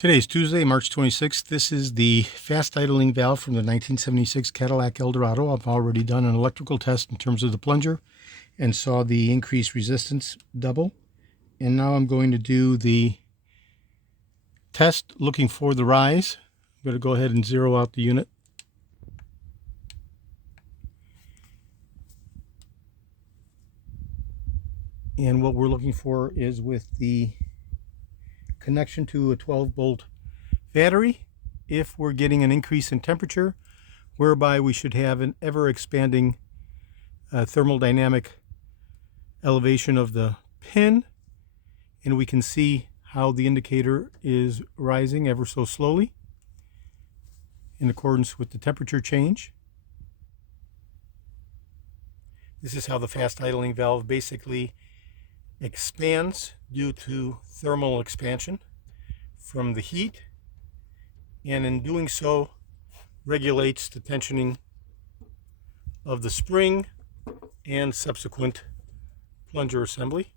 Today is Tuesday, March 26th. This is the fast idling valve from the 1976 Cadillac Eldorado. I've already done an electrical test in terms of the plunger and saw the increased resistance double. And now I'm going to do the test looking for the rise. I'm going to go ahead and zero out the unit. And what we're looking for is with the connection to a 12-volt battery, if we're getting an increase in temperature, whereby we should have an ever-expanding thermodynamic elevation of the pin, and we can see how the indicator is rising ever so slowly in accordance with the temperature change. This is how the fast idling valve basically expands due to thermal expansion from the heat, and in doing so regulates the tensioning of the spring and subsequent plunger assembly.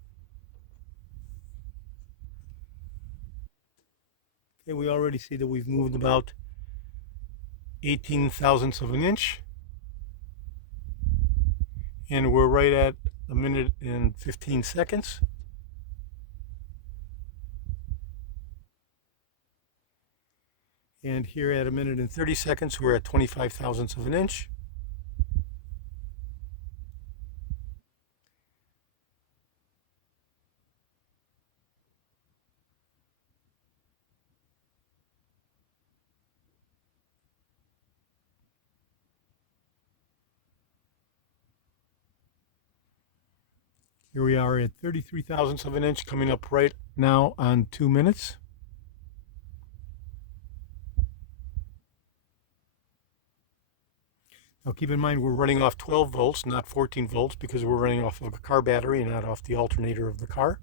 Okay, we already see that we've moved about 18 thousandths of an inch, and we're right at a minute and 15 seconds. And here at a minute and 30 seconds, we're at 25 thousandths of an inch. Here we are at 33 thousandths of an inch, coming up right now on 2 minutes. Now keep in mind we're running off 12 volts, not 14 volts, because we're running off of a car battery and not off the alternator of the car.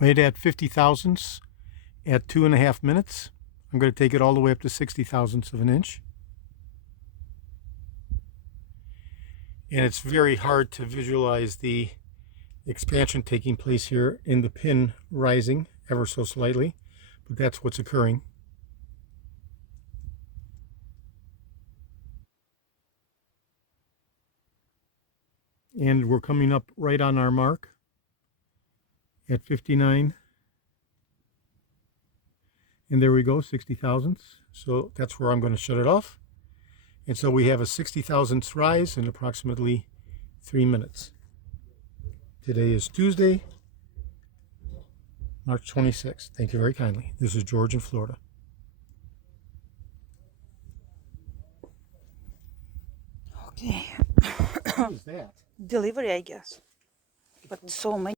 Right at 50 thousandths at 2.5 minutes. I'm going to take it all the way up to 60 thousandths of an inch. And it's very hard to visualize the expansion taking place here in the pin rising ever so slightly, but that's what's occurring. And we're coming up right on our mark at 59. And there we go, 60 thousandths. So that's where I'm going to shut it off. And so we have a 60 thousandths rise in approximately 3 minutes. Today is Tuesday, March 26th. Thank you very kindly. This is George in Florida. Okay. What is that? Delivery, I guess. But so many.